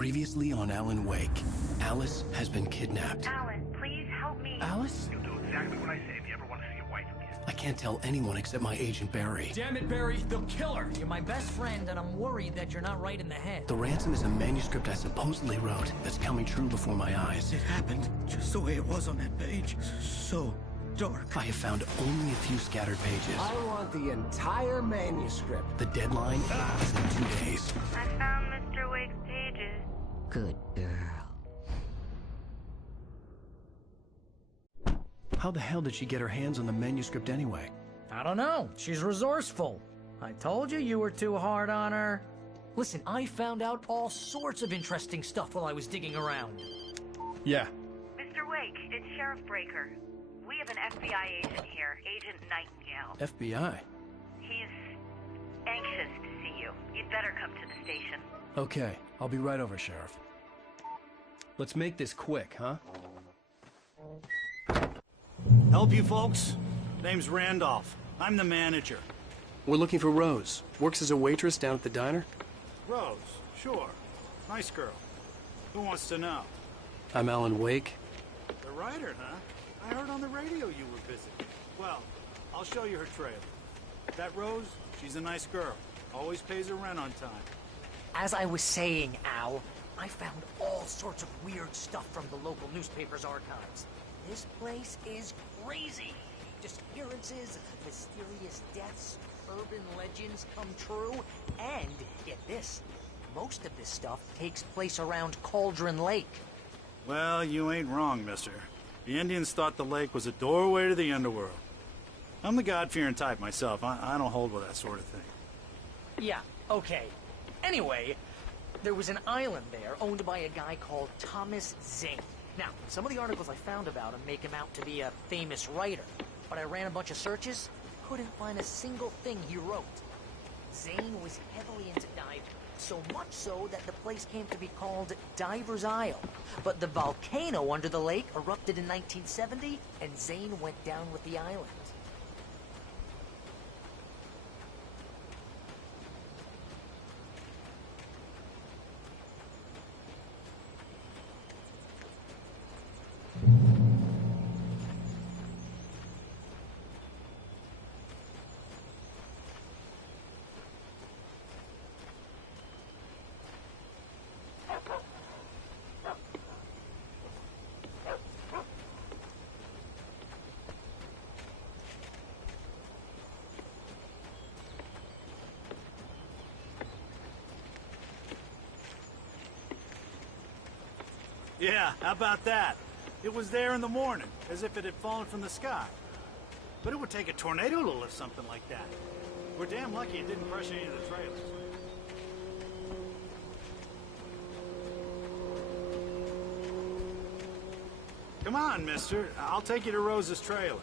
Previously on Alan Wake, Alice has been kidnapped. Alan, please help me. Alice? You'll do exactly what I say if you ever want to see your wife again. I can't tell anyone except my agent Barry. Damn it, Barry, they'll kill her! You're my best friend, and I'm worried that you're not right in the head. The ransom is a manuscript I supposedly wrote that's coming true before my eyes. It happened just the way it was on that page. So dark. I have found only a few scattered pages. I want the entire manuscript. The deadline is in 2 days. I found Mr. Wake's pages. Good girl. How the hell did she get her hands on the manuscript anyway? I don't know. She's resourceful. I told you were too hard on her. Listen, I found out all sorts of interesting stuff while I was digging around. Yeah. Mr. Wake, it's Sheriff Breaker. We have an FBI agent here, Agent Nightingale. FBI? He's anxious to see you. You'd better come to the station. Okay, I'll be right over, Sheriff. Let's make this quick, huh? Help you folks? Name's Randolph. I'm the manager. We're looking for Rose. Works as a waitress down at the diner. Rose, sure. Nice girl. Who wants to know? I'm Alan Wake. The writer, huh? I heard on the radio you were busy. Well, I'll show you her trailer. That Rose, she's a nice girl. Always pays her rent on time. As I was saying, Al, I found all sorts of weird stuff from the local newspaper's archives. This place is crazy. Disappearances, mysterious deaths, urban legends come true, and, get this, most of this stuff takes place around Cauldron Lake. Well, you ain't wrong, mister. The Indians thought the lake was a doorway to the underworld. I'm the God-fearing type myself. I don't hold with that sort of thing. Yeah, okay. Anyway, there was an island there owned by a guy called Thomas Zane. Now, some of the articles I found about him make him out to be a famous writer, but I ran a bunch of searches, couldn't find a single thing he wrote. Zane was heavily into diving, so much so that the place came to be called Diver's Isle. But the volcano under the lake erupted in 1970, and Zane went down with the island. Yeah, how about that? It was there in the morning, as if it had fallen from the sky. But it would take a tornado to lift something like that. We're damn lucky it didn't crush any of the trailers. Come on, mister. I'll take you to Rose's trailer.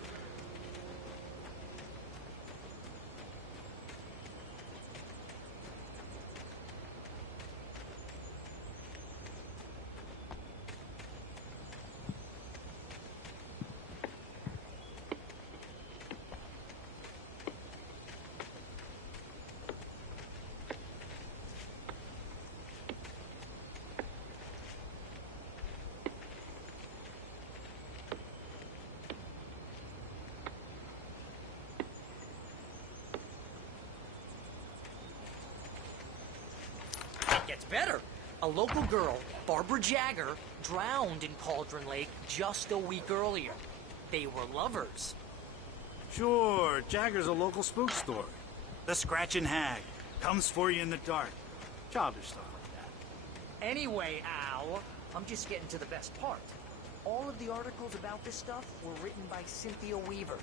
Gets better. A local girl, Barbara Jagger, drowned in Cauldron Lake just a week earlier. They were lovers. Sure, Jagger's a local spook story. The Scratching Hag. Comes for you in the dark. Childish stuff like that. Anyway, Al, I'm just getting to the best part. All of the articles about this stuff were written by Cynthia Weaver.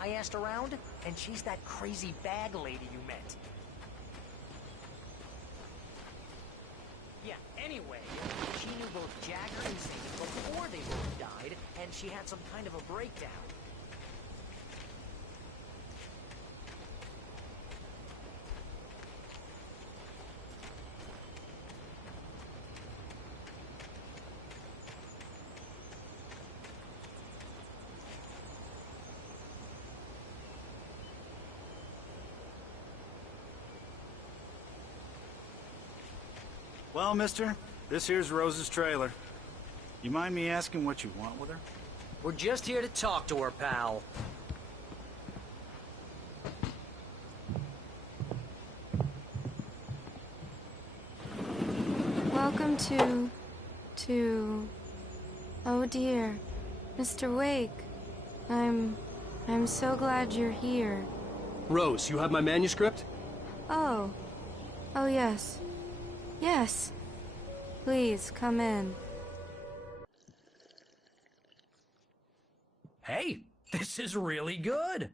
I asked around, and she's that crazy bag lady you met. Yeah, anyway, she knew both Jagger and Zane before they both died, and she had some kind of a breakdown. Well, mister, This here's Rose's trailer. You mind me asking what you want with her? We're just here to talk to her, pal. Welcome to... Oh dear, Mr. Wake. I'm so glad you're here. Rose, you have my manuscript? Oh. Oh yes. Yes. Please, come in. Hey, this is really good.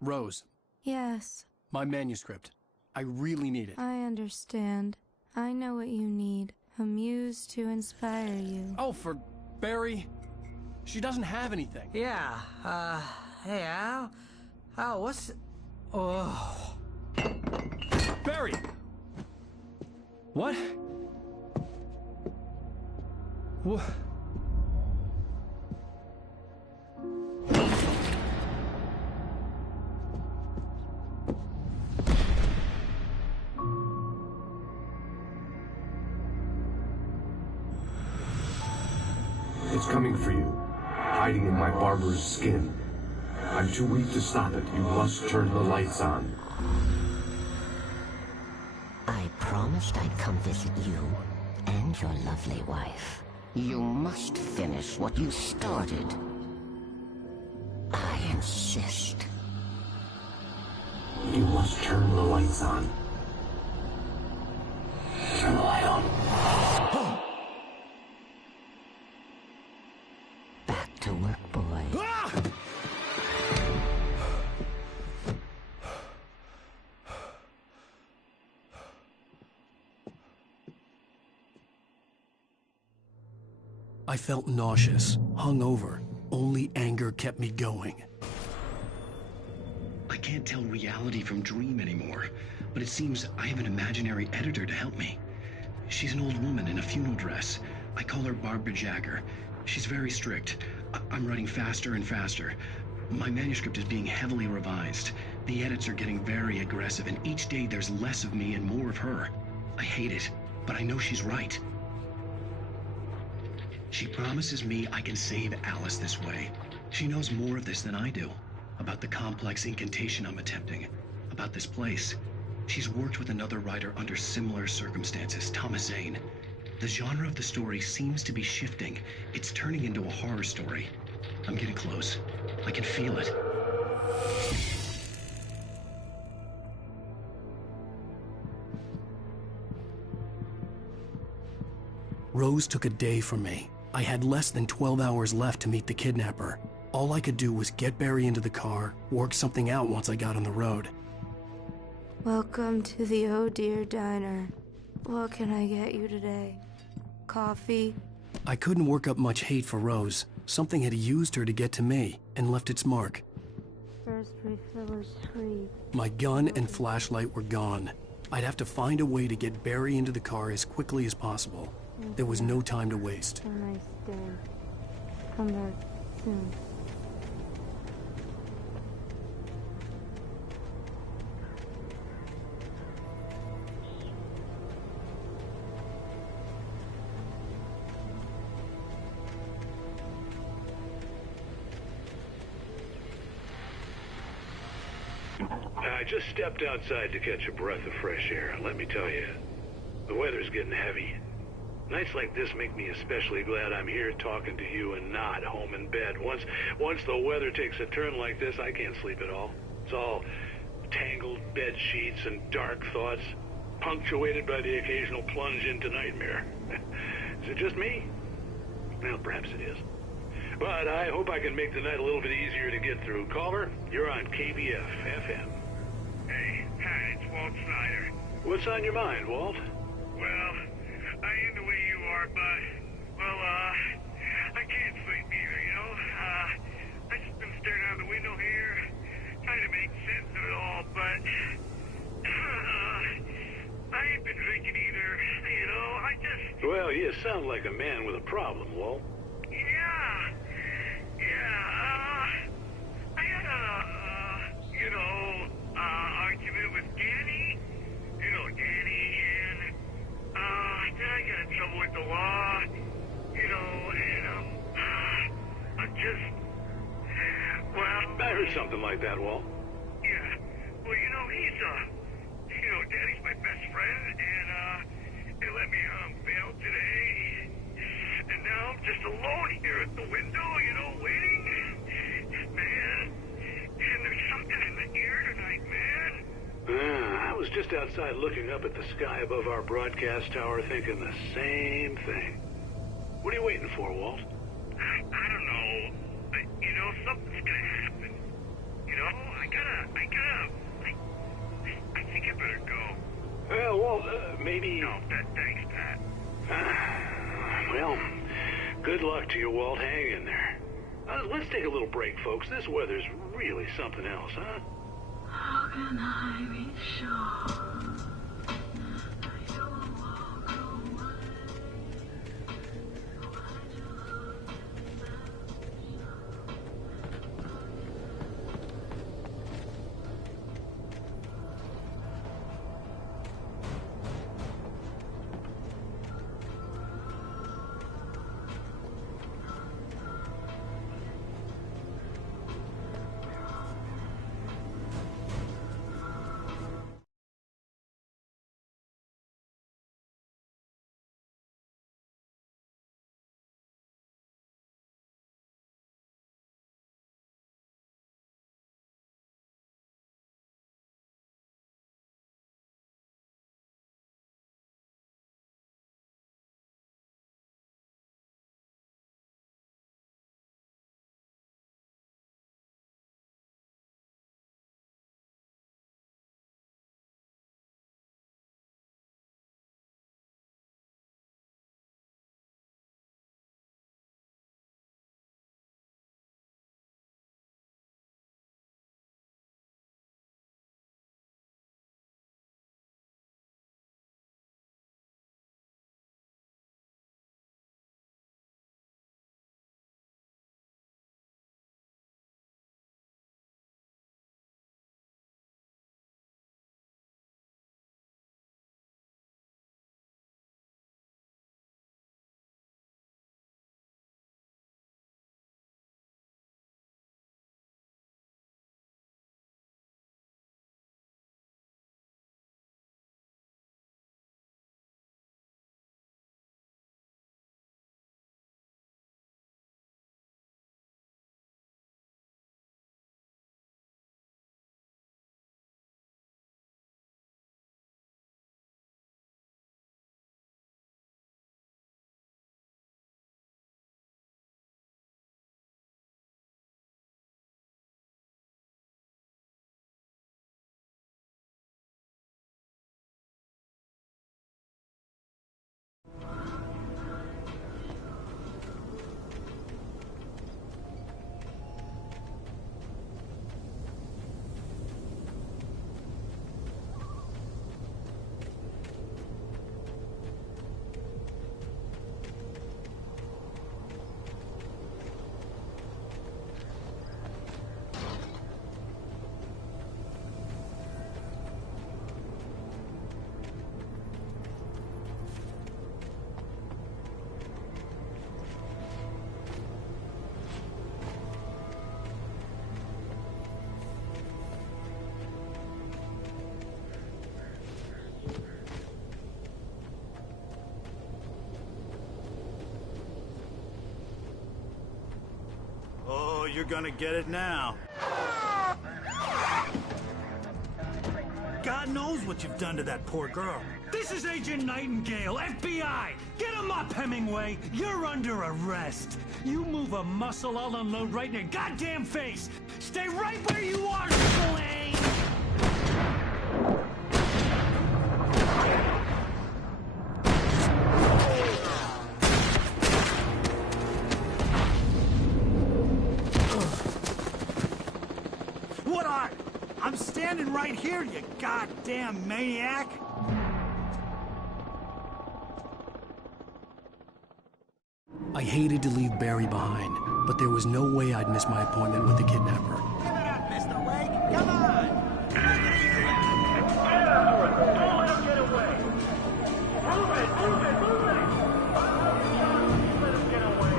Rose, Yes, my manuscript. I really need it. I understand. I know what you need. A muse to inspire you. Oh, for Barry? She doesn't have anything. Yeah, hey, Al? Al, what's... Oh... Barry! What? What? It's coming for you, hiding in my barber's skin. I'm too weak to stop it. You must turn the lights on. I promised I'd come visit you and your lovely wife. You must finish what you started. I insist. You must turn the lights on. Turn the light on. Back to work, boy. I felt nauseous, hungover. Only anger kept me going. I can't tell reality from dream anymore, but it seems I have an imaginary editor to help me. She's an old woman in a funeral dress. I call her Barbara Jagger. She's very strict. I'm writing faster and faster. My manuscript is being heavily revised. The edits are getting very aggressive, and each day there's less of me and more of her. I hate it, but I know she's right. She promises me I can save Alice this way. She knows more of this than I do. About the complex incantation I'm attempting. About this place. She's worked with another writer under similar circumstances, Thomas Zane. The genre of the story seems to be shifting. It's turning into a horror story. I'm getting close. I can feel it. Rose took a day from me. I had less than 12 hours left to meet the kidnapper. All I could do was get Barry into the car, work something out once I got on the road. Welcome to the Oh Dear Diner. What can I get you today? Coffee? I couldn't work up much hate for Rose. Something had used her to get to me, and left its mark. First refill is free. My gun and flashlight were gone. I'd have to find a way to get Barry into the car as quickly as possible. There was no time to waste. Have a nice day. Come back soon. I just stepped outside to catch a breath of fresh air. Let me tell you, the weather's getting heavy. Nights like this make me especially glad I'm here talking to you and not home in bed. Once the weather takes a turn like this, I can't sleep at all. It's all tangled bed sheets and dark thoughts, punctuated by the occasional plunge into nightmare. Is it just me? Well, perhaps it is. But I hope I can make the night a little bit easier to get through. Caller, you're on KBF FM. Hey, Pat, it's Walt Snyder. What's on your mind, Walt? Well, I am the way you are, but, well, I can't sleep either, you know? I just been staring out the window here, trying to make sense of it all, but, I ain't been drinking either, you know? I just... Well, you sound like a man with a problem, Walt. I had argument with Danny, and, just... Well... I heard something like that, Walt. Yeah. Well, you know, he's, Daddy's my best friend, and, they let me, bail today. And now I'm just alone here at the window, waiting. Man, and there's something in the air tonight, man. I was just outside looking up at the sky above our broadcast tower thinking the same thing. What are you waiting for, Walt? I don't know. But, something's gonna happen. I think I better go. Well, Walt, maybe... No, thanks, Pat. Well, good luck to you, Walt. Hang in there. Let's take a little break, folks. This weather's really something else, huh? How can I be sure? You'll walk away. You're gonna get it now. God knows what you've done to that poor girl. This is Agent Nightingale, FBI! Get him up, Hemingway! You're under arrest! You move a muscle, I'll unload right in your goddamn face! Stay right where you are, Slane! I'm standing right here, you goddamn maniac! I hated to leave Barry behind, but there was no way I'd miss my appointment with the kidnapper. Give it up, Mr. Wake! Come on! Don't let him get away! Move it! Move it! Move it! Let him get away!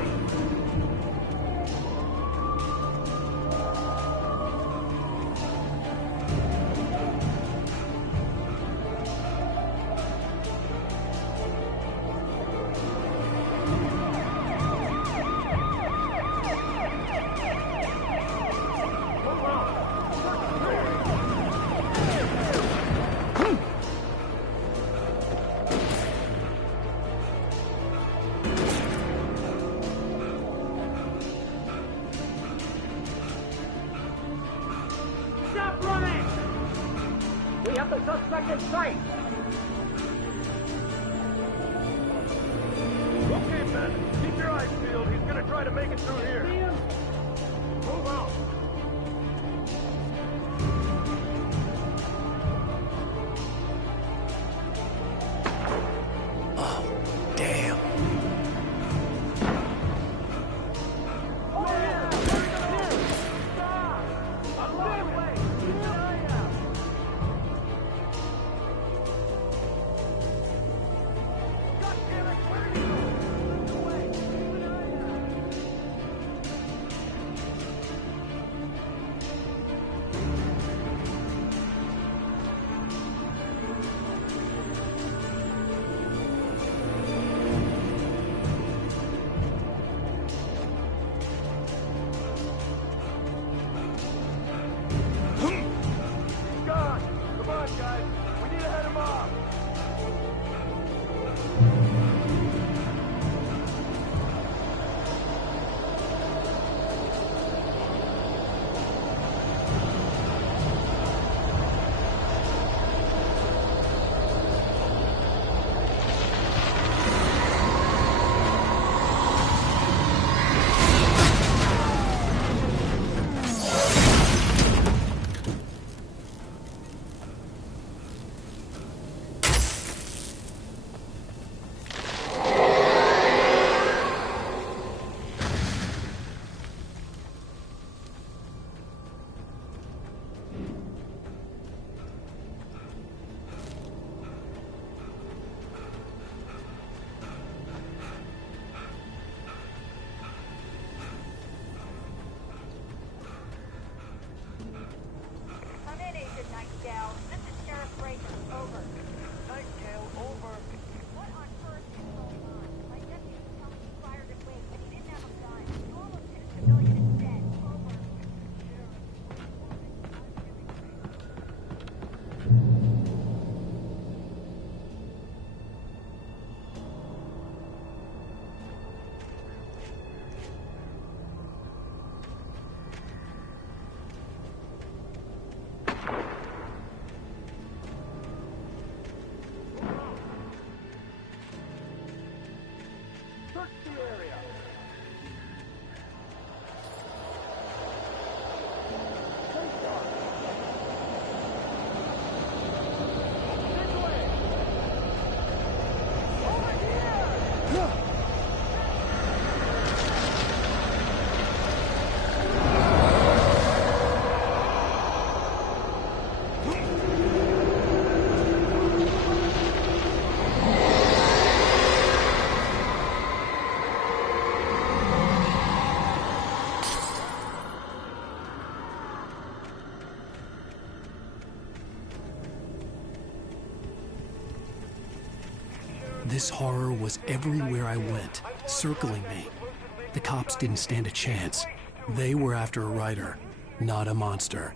Suspect in sight! Okay, men. Keep your eyes peeled. He's gonna try to make it through here. Move out. Oh, damn. Come in, Agent Nightingale. This is Sheriff Breaker. Over. Nightingale, over. What on earth is going on? My deputy told me he fired at Wade, but he didn't have a gun. You almost hit a civilian instead. Over. Search the area. This horror was everywhere I went, circling me. The cops didn't stand a chance. They were after a writer, not a monster.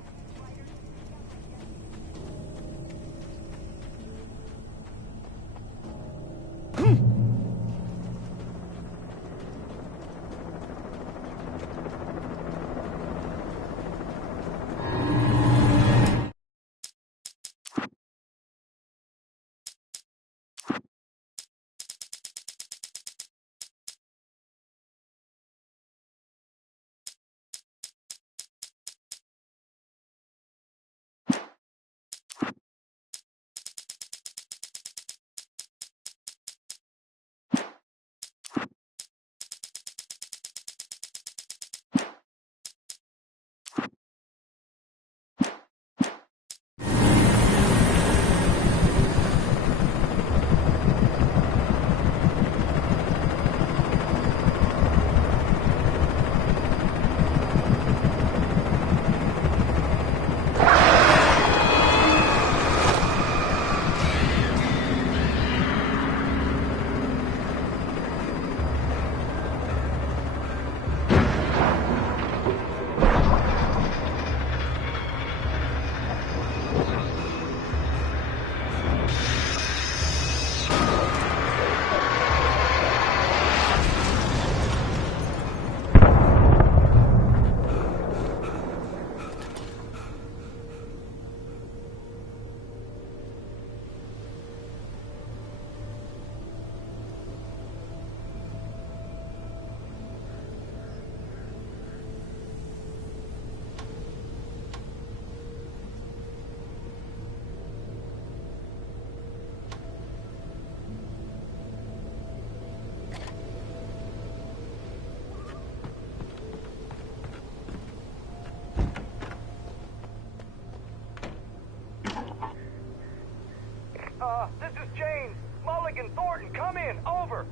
come in. Over.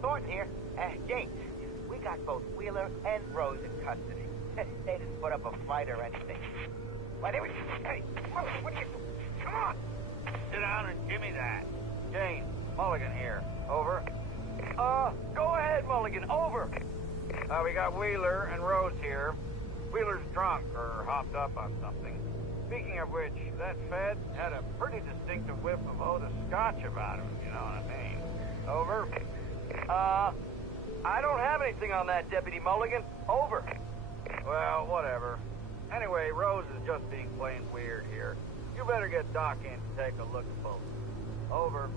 Thornton here. James, we got both Wheeler and Rose in custody. They didn't put up a fight or anything. Why, they were... Hey, what are you... Come on! Sit down and give me that. James, Mulligan here. Over. Go ahead, Mulligan. Over. We got Wheeler and Rose here. Wheeler's drunk or hopped up on something. Speaking of which, that Fed had a pretty distinctive whiff of Otis Scotch about him, you know what I mean. Over. I don't have anything on that, Deputy Mulligan. Over. Well, whatever. Anyway, Rose is just being plain weird here. You better get Doc in to take a look at both. Over.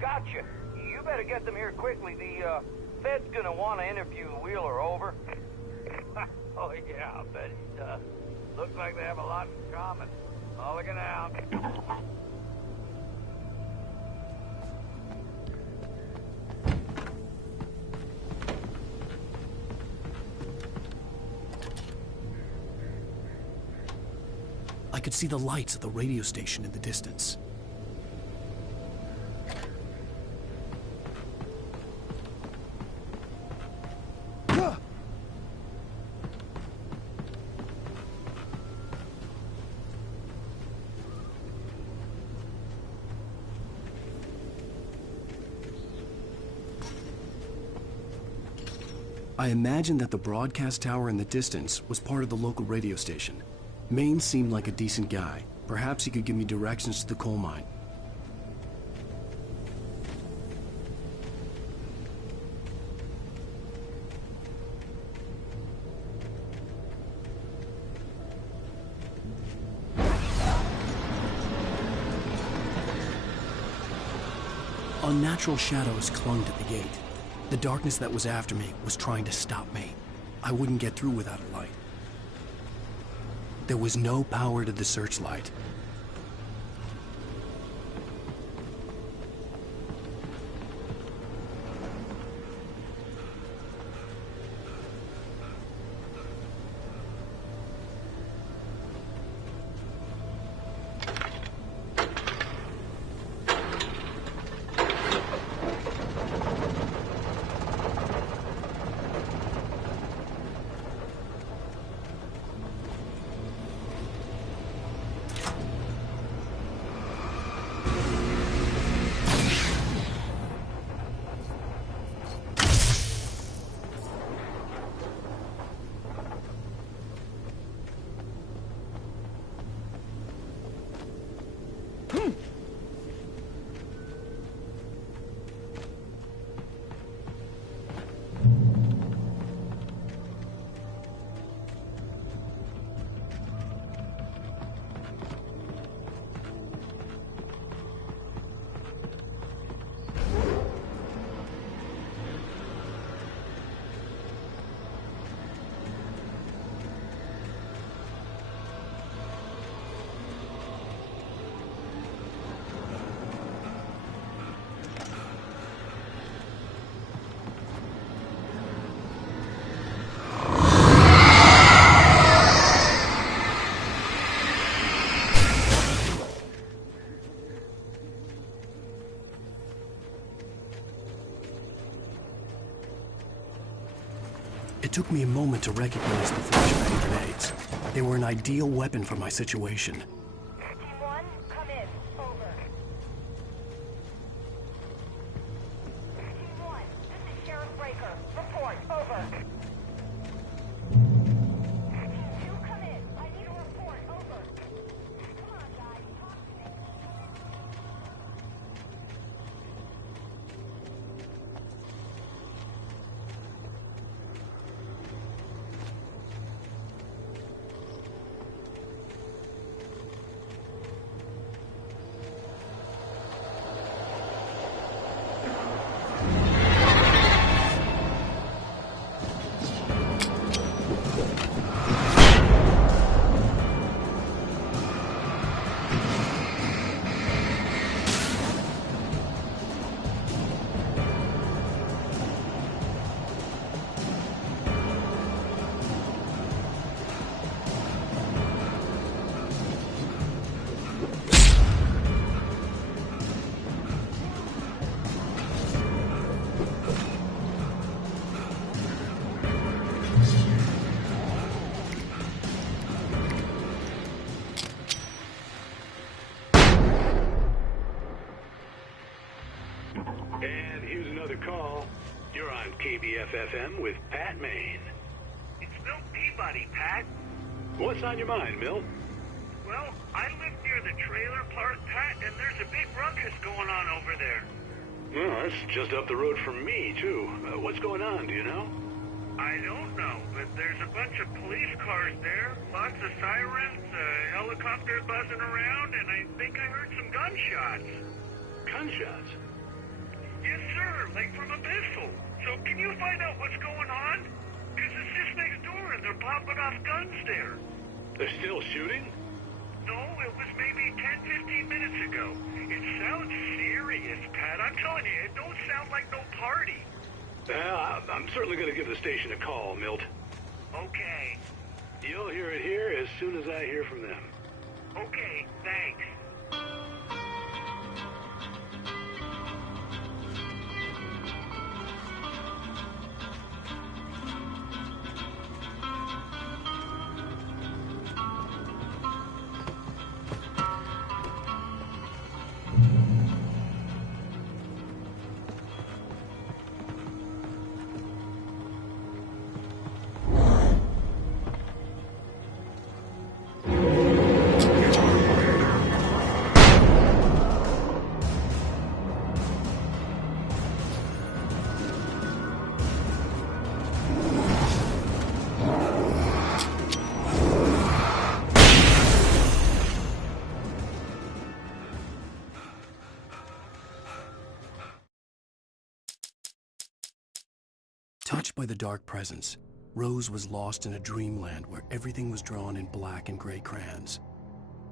Gotcha. You better get them here quickly. The, Fed's gonna want to interview Wheeler. Over. Oh, yeah, I'll bet he does. Looks like they have a lot in common. Mulligan out. I could see the lights of the radio station in the distance. I imagined that the broadcast tower in the distance was part of the local radio station. Maine seemed like a decent guy. Perhaps he could give me directions to the coal mine. Unnatural shadows clung to the gate. The darkness that was after me was trying to stop me. I wouldn't get through without a light. There was no power to the searchlight. It took me a moment to recognize the flashbang grenades. They were an ideal weapon for my situation. Team 1, come in. Over. Team 1, this is Sheriff Breaker. Report. Over. Team 2, come in. I need a report. Over. Come on, guys. Talk to me. And here's another call. You're on KBF-FM with Pat Maine. It's Milt Peabody, Pat. What's on your mind, Milt? Well, I live near the trailer park, Pat, and there's a big ruckus going on over there. Well, that's just up the road from me, too. What's going on, do you know? I don't know, but there's a bunch of police cars there, lots of sirens, helicopters buzzing around, and I think I heard some gunshots. Gunshots? Yes, sir, like from a pistol. So can you find out what's going on? Because it's just next door and they're popping off guns there. They're still shooting? No, it was maybe 10, 15 minutes ago. It sounds serious, Pat. I'm telling you, it don't sound like no party. Well, I'm certainly going to give the station a call, Milt. Okay. You'll hear it here as soon as I hear from them. Okay, thanks. Touched by the dark presence, Rose was lost in a dreamland where everything was drawn in black and gray crayons.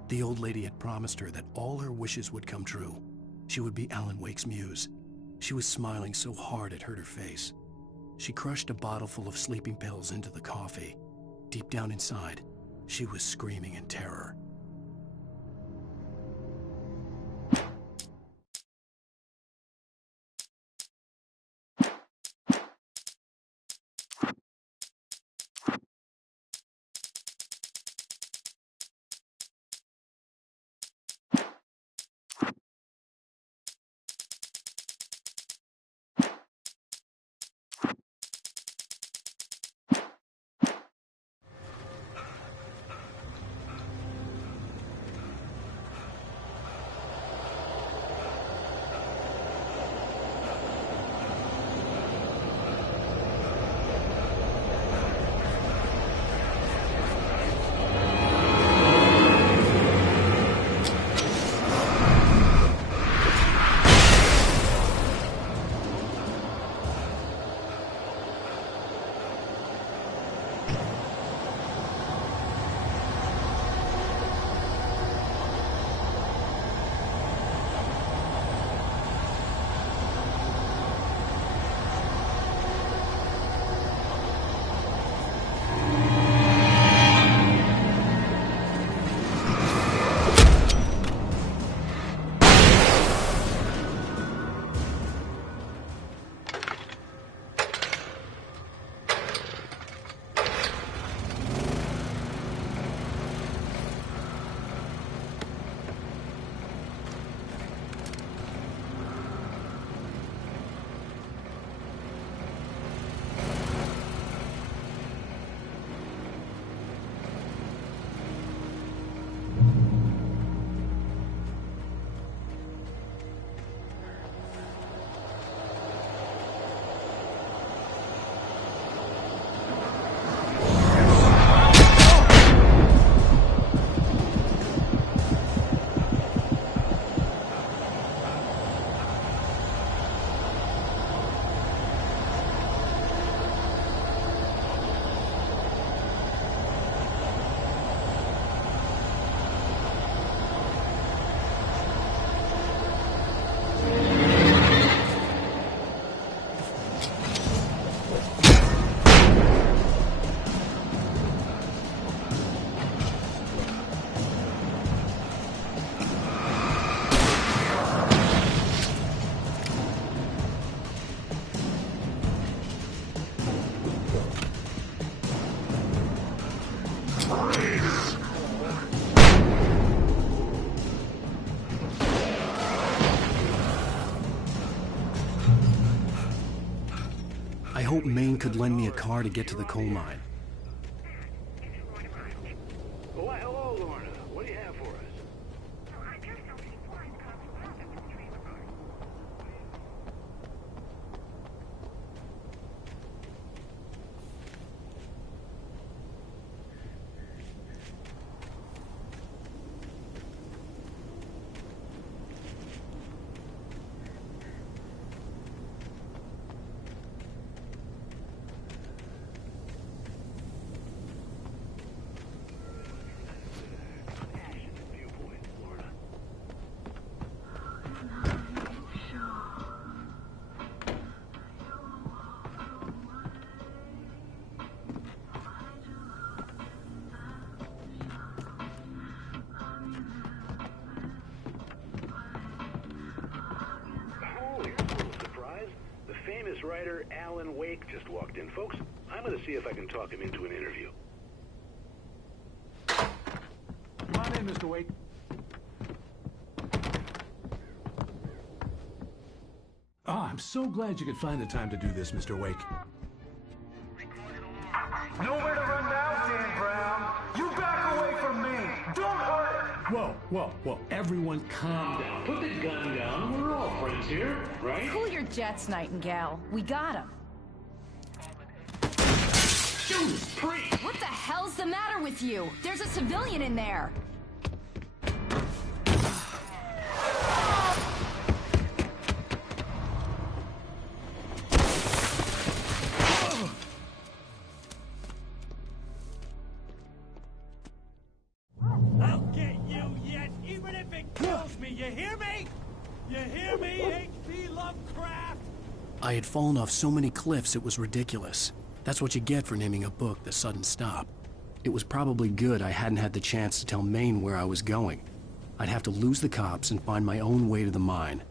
The old lady had promised her that all her wishes would come true. She would be Alan Wake's muse. She was smiling so hard it hurt her face. She crushed a bottle full of sleeping pills into the coffee. Deep down inside, she was screaming in terror. I hoped Maine could lend me a car to get to the coal mine. Why, hello, Lorna. What do you have for us? Writer Alan Wake just walked in. Folks, I'm going to see if I can talk him into an interview. Come on in, Mr. Wake. I'm so glad you could find the time to do this, Mr. Wake. Nowhere to run now, Dan Brown. You back away from me. Don't hurt it. Whoa. Everyone calm down. Put the gun down. We're all friends here, right? Cool your jets, Nightingale. We got him. Judas Priest! What the hell's the matter with you? There's a civilian in there. I'll get you yet, even if it kills me. You hear me? You hear me, H.P. Lovecraft? I had fallen off so many cliffs it was ridiculous. That's what you get for naming a book The Sudden Stop. It was probably good I hadn't had the chance to tell Maine where I was going. I'd have to lose the cops and find my own way to the mine.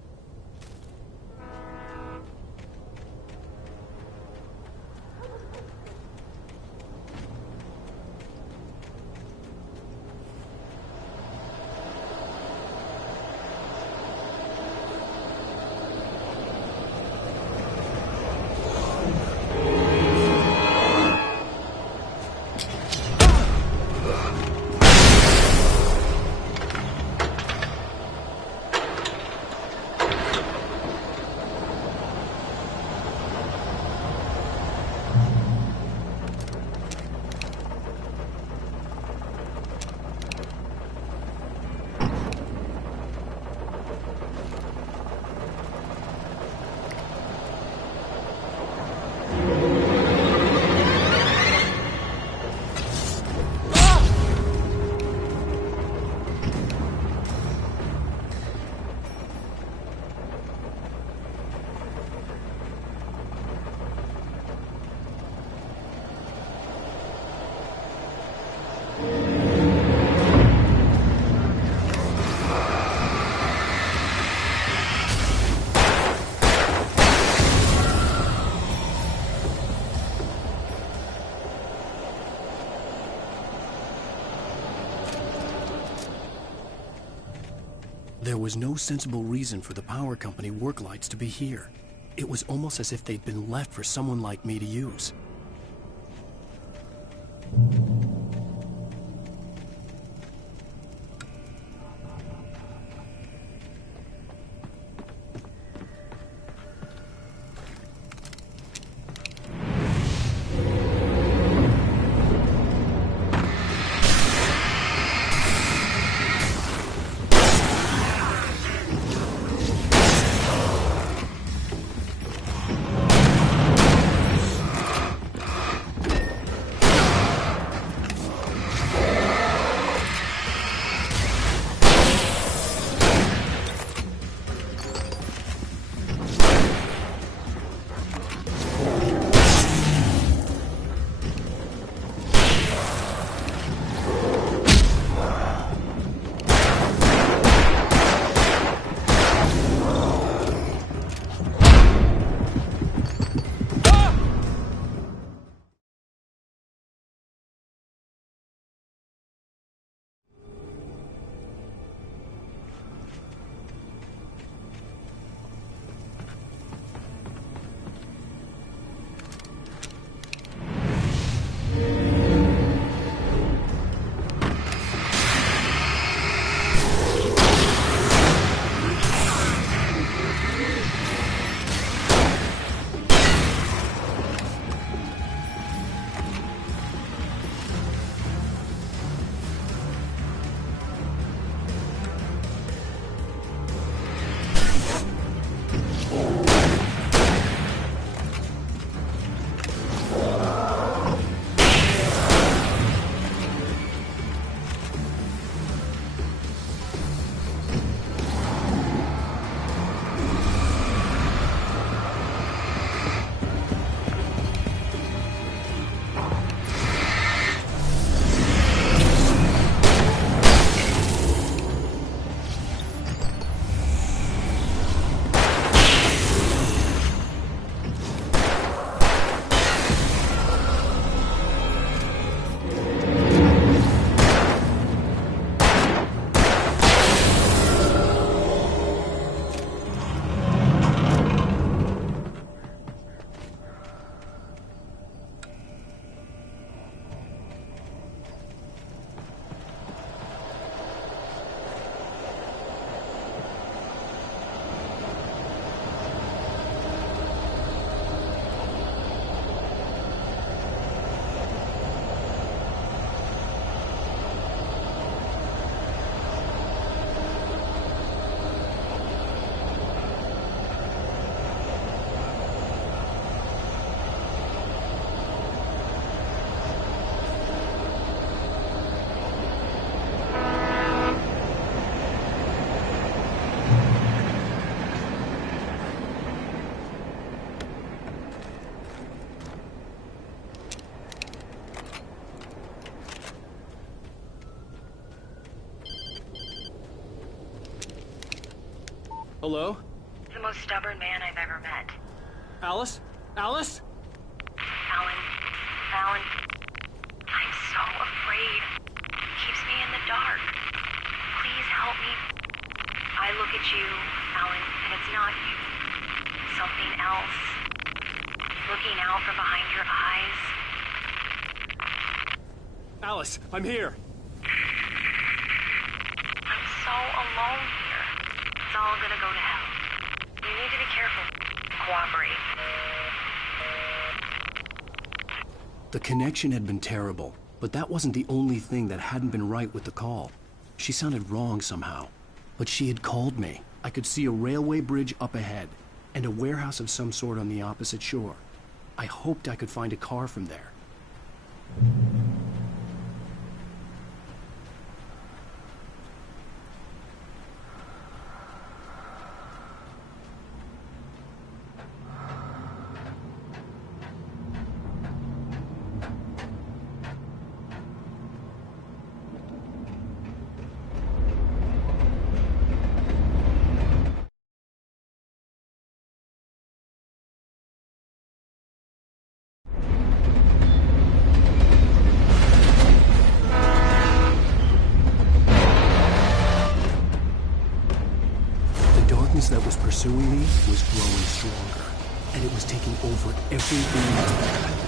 There was no sensible reason for the power company work lights to be here. It was almost as if they'd been left for someone like me to use. Hello? The most stubborn man I've ever met. Alice? Alice? Alan, I'm so afraid. It keeps me in the dark. Please help me. I look at you, Alan, and it's not you. Something else. Looking out from behind your eyes. Alice, I'm here. I'm so alone here. It's all gonna go to hell. You need to be careful. Cooperate. The connection had been terrible, but that wasn't the only thing that hadn't been right with the call. She sounded wrong somehow, but she had called me. I could see a railway bridge up ahead, and a warehouse of some sort on the opposite shore. I hoped I could find a car from there. That was pursuing me was growing stronger, and it was taking over everything in its path.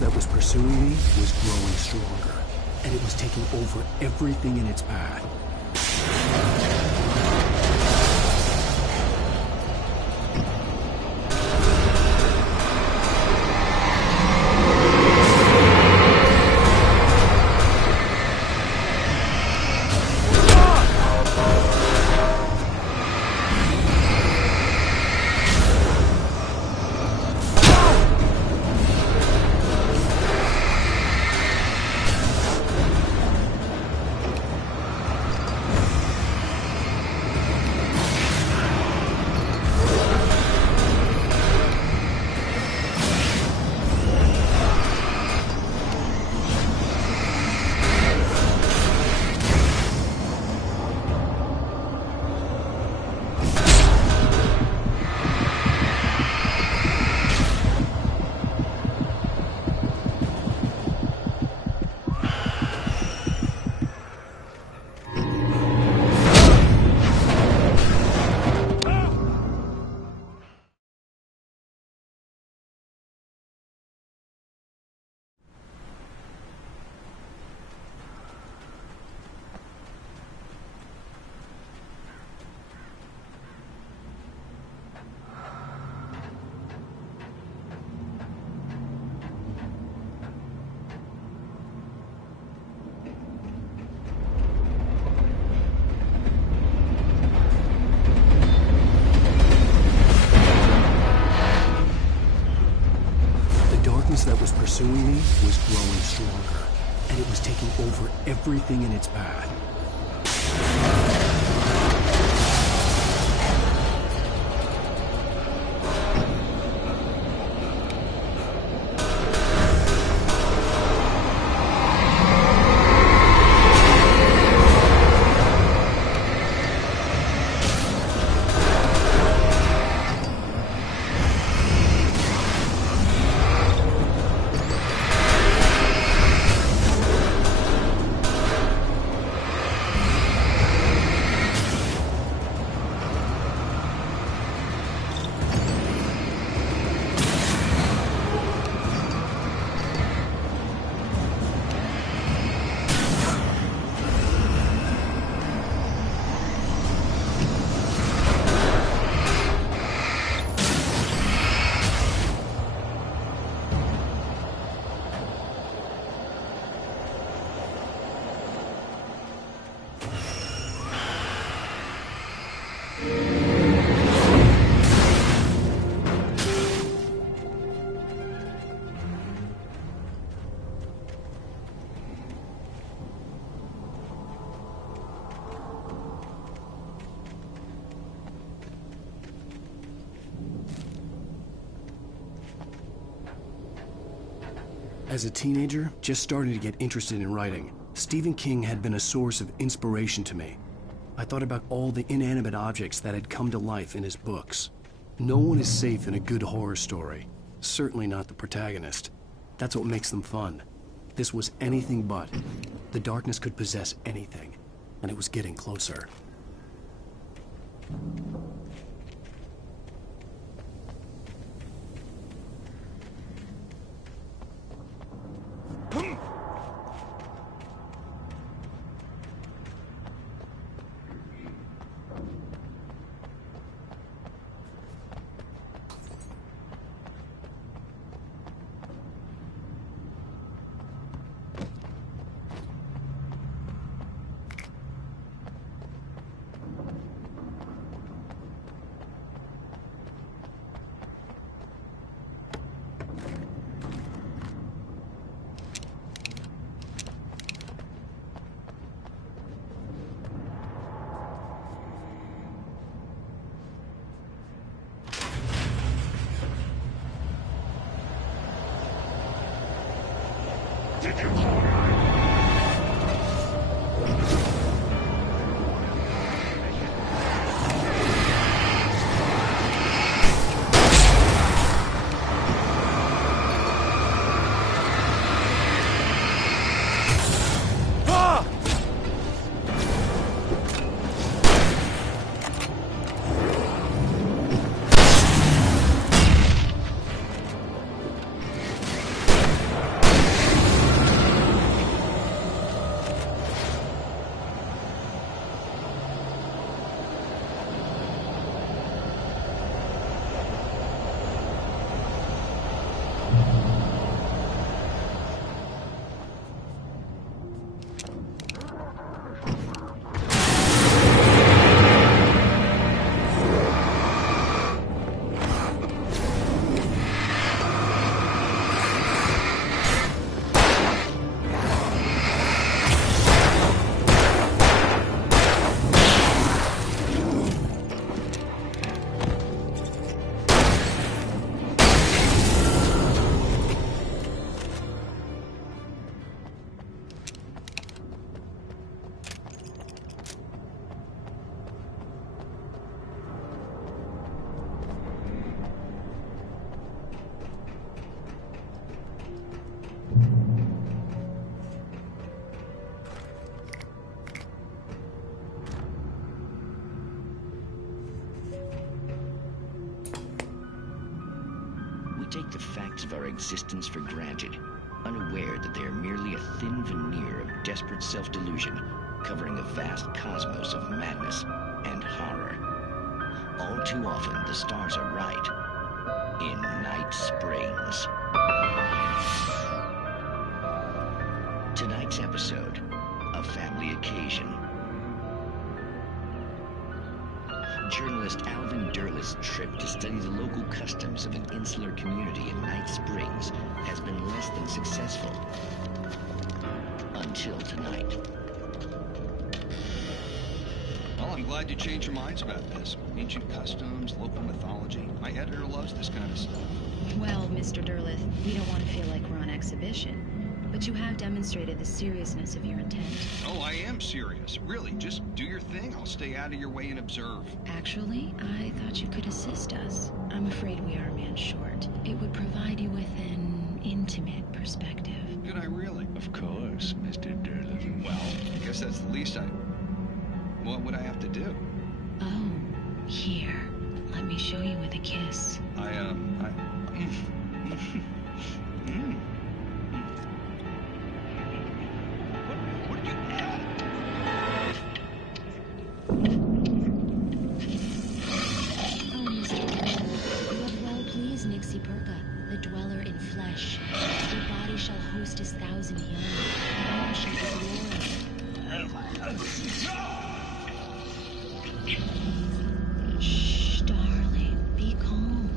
That was pursuing me was growing stronger, and it was taking over everything in its path. That was pursuing me was growing stronger, and it was taking over everything in its path. As a teenager, just starting to get interested in writing, Stephen King had been a source of inspiration to me. I thought about all the inanimate objects that had come to life in his books. No one is safe in a good horror story. Certainly not the protagonist. That's what makes them fun. This was anything but. The darkness could possess anything, and it was getting closer. Take the facts of our existence for granted, unaware that they are merely a thin veneer of desperate self-delusion, covering a vast cosmos of madness and horror. All too often, the stars are right. In Night Springs. Tonight's episode, a family occasion. Journalist Alvin Derlis' trip to study the local customs of an insular community in Night Springs has been less than successful. Until tonight. Well, I'm glad you changed your minds about this. Ancient customs, local mythology. My editor loves this kind of stuff. Well, Mr. Derlis, we don't want to feel like we're on exhibition. But you have demonstrated the seriousness of your intent. Oh, I am serious. Really, just do your thing. I'll stay out of your way and observe. Actually, I thought you could assist us. I'm afraid we are a man short. It would provide you with an intimate perspective. Could I really? Of course, Mr. Derlis. Well, I guess that's the least what would I have to do? Oh, here. Let me show you with a kiss. The dweller in flesh. Your body shall host his 1,000 young. All shall be glory. Shh, darling. Be calm.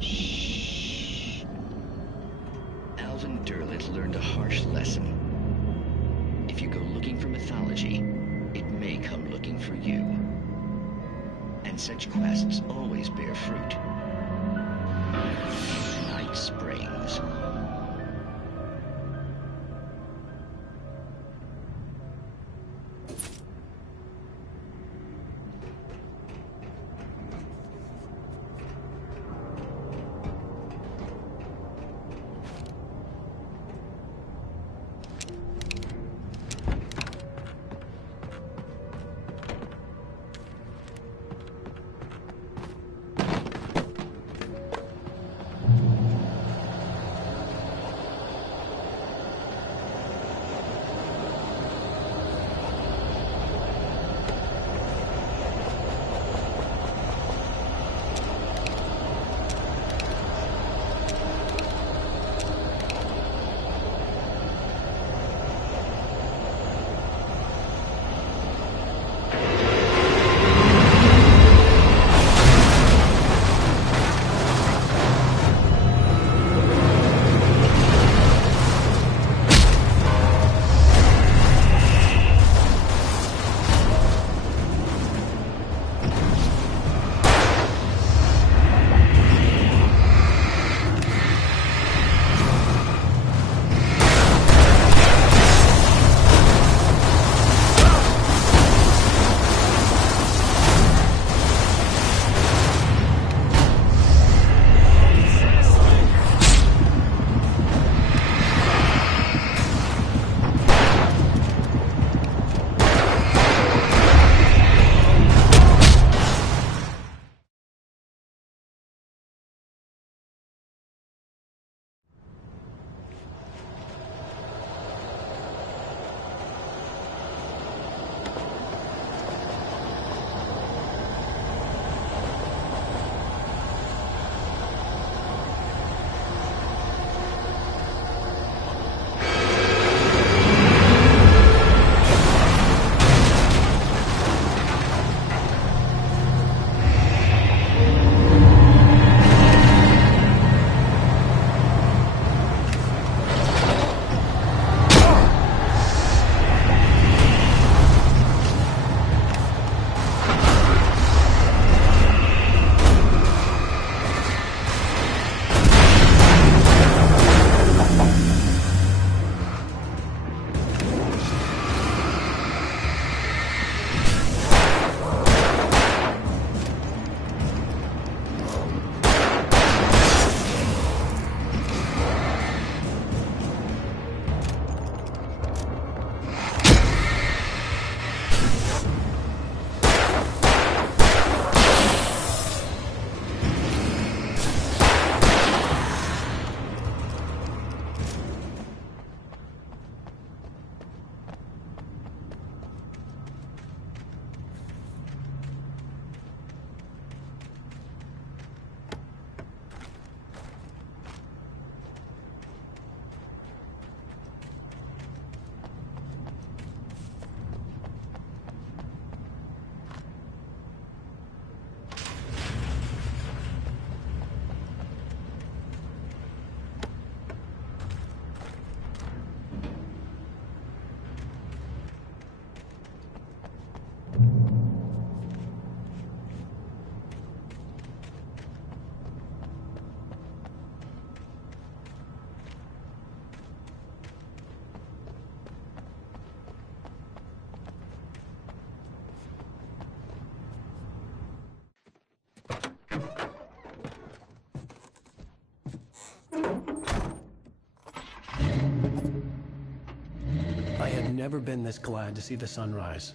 Shh. Alvin Derlis learned a harsh lesson. If you go looking for mythology, it may come looking for you. And such quests always bear fruit. Night Springs. I had never been this glad to see the sunrise.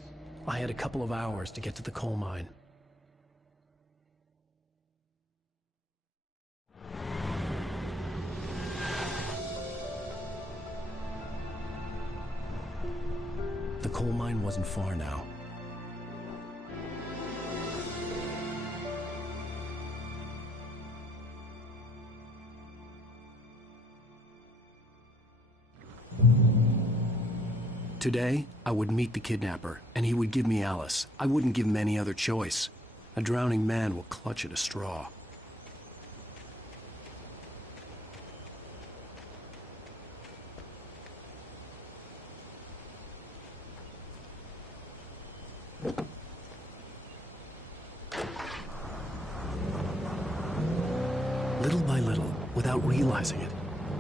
I had a couple of hours to get to the coal mine. The coal mine wasn't far now. Today, I would meet the kidnapper, and he would give me Alice. I wouldn't give him any other choice. A drowning man will clutch at a straw. Little by little, without realizing it,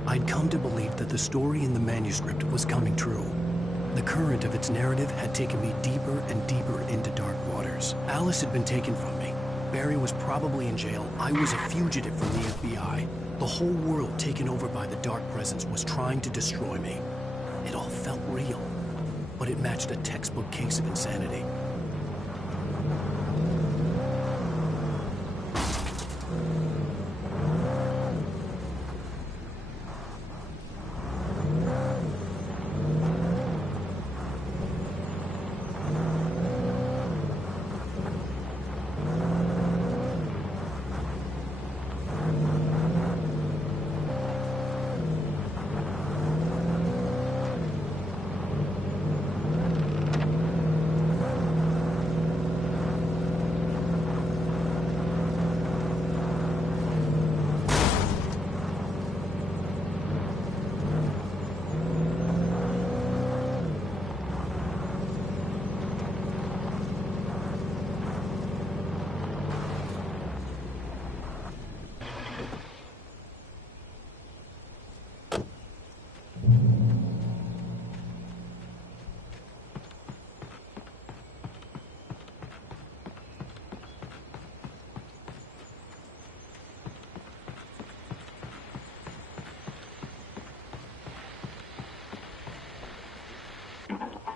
I'd come to believe that the story in the manuscript was coming true. The current of its narrative had taken me deeper and deeper into dark waters. Alice had been taken from me. Barry was probably in jail. I was a fugitive from the FBI. The whole world taken over by the Dark Presence was trying to destroy me. It all felt real, but it matched a textbook case of insanity.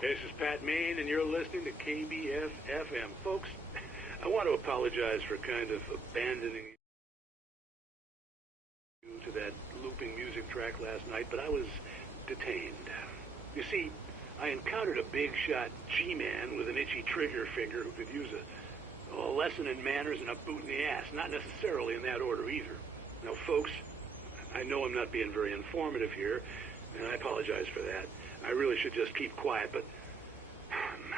This is Pat Maine, and you're listening to KBF-FM. Folks, I want to apologize for kind of abandoning you to that looping music track last night, but I was detained. You see, I encountered a big-shot G-man with an itchy trigger finger who could use a lesson in manners and a boot in the ass. Not necessarily in that order either. Now, folks, I know I'm not being very informative here, and I apologize for that. I really should just keep quiet, but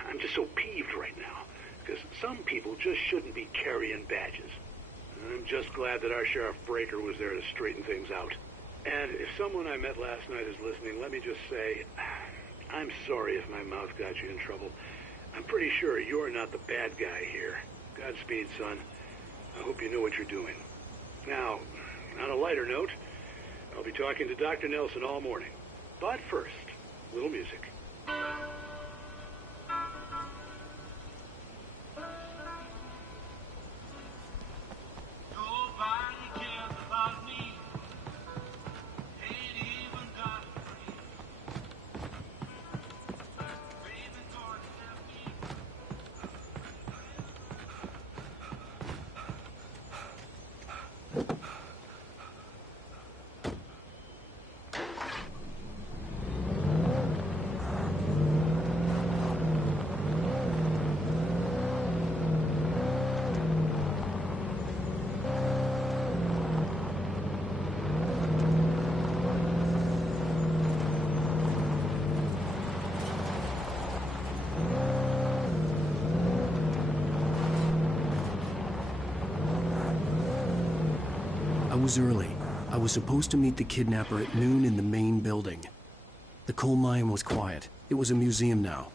I'm just so peeved right now, because some people just shouldn't be carrying badges. I'm just glad that our Sheriff Breaker was there to straighten things out. And if someone I met last night is listening, let me just say, I'm sorry if my mouth got you in trouble. I'm pretty sure you're not the bad guy here. Godspeed, son. I hope you know what you're doing. Now, on a lighter note, I'll be talking to Dr. Nelson all morning. But first, a little music. I was early. I was supposed to meet the kidnapper at noon in the main building. The coal mine was quiet. It was a museum now.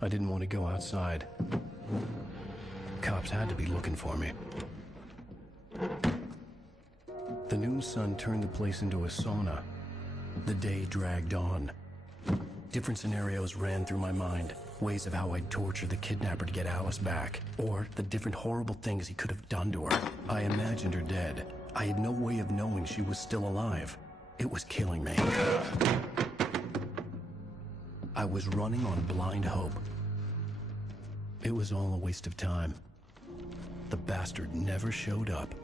I didn't want to go outside. Cops had to be looking for me. The noon sun turned the place into a sauna. The day dragged on. Different scenarios ran through my mind. Ways of how I'd torture the kidnapper to get Alice back. Or the different horrible things he could have done to her. I imagined her dead. I had no way of knowing she was still alive. It was killing me. I was running on blind hope. It was all a waste of time. The bastard never showed up.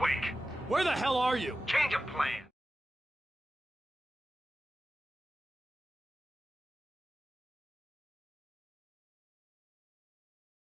Wake. Where the hell are you? Change of plan.